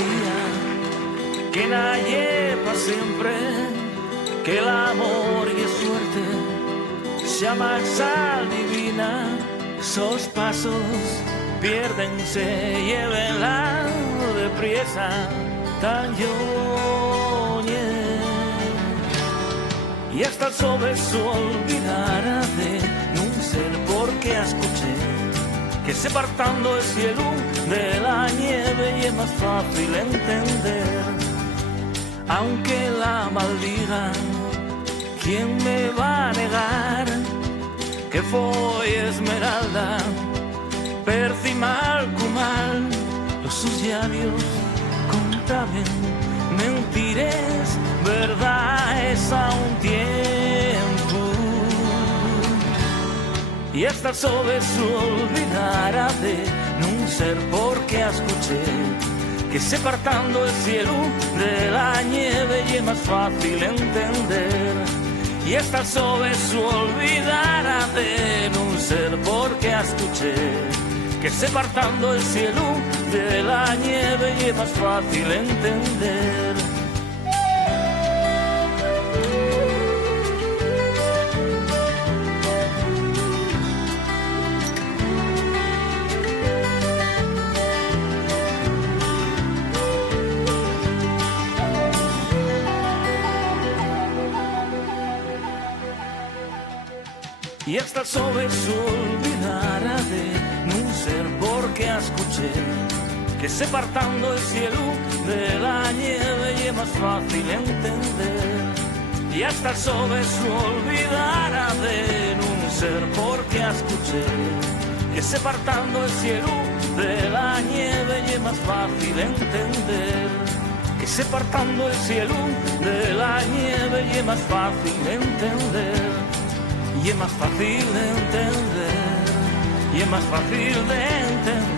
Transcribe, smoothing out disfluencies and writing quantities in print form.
día, que nadie pa' siempre, que el amor y la suerte se amasal divina, esos pasos piérdense, llévenla deprisa, tan yoñe. Y hasta el sol se olvidará de un ser porque escuché que separando el cielo de la nieve y es más fácil entender. Aunque la maldigan, ¿quién me va a negar que fue Esmeralda? Percimal cumal, los sus labios contaban mentiras, verdad es a un tiempo. Y hasta el sol se olvidará de un ser porque escuché que separando el cielo de la nieve y es más fácil entender. Y hasta el sol se olvidará de un ser porque escuché que separando el cielo de la nieve y es más fácil entender. Y hasta el sol se olvidará de un ser porque escuché que separando el cielo de la nieve y es más fácil entender. Y hasta el sol se olvidará de un ser porque escuché que separando el cielo de la nieve y es más fácil entender. Que separando el cielo de la nieve y es más fácil entender. Y es más fácil de entender, y es más fácil de entender.